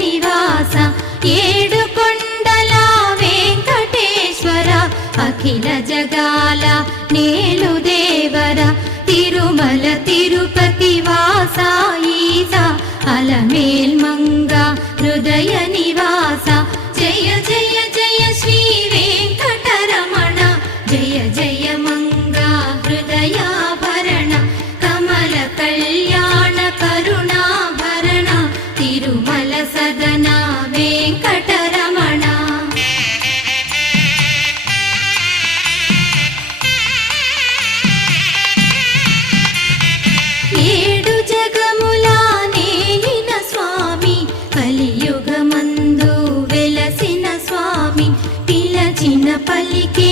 నివాస ఏడుకొండల వెంకటేశ్వర అఖిల జగాల నేలు దేవర తిరుమల తిరుపతి వాస ఈస అలమేల్ మంగ హృదయ నివాస జయ జయ జయ శ్రీ వెంకటరమణ జయ జయ మంగ హృదయాభరణ కమల కళ్యాణ కరుణాభరణ తిరుమల సదన వెంకటరమణ. ఏడు జగముల నేలిన స్వామి కలియుగమందు వెలసిన స్వామి పిలచిన పలికే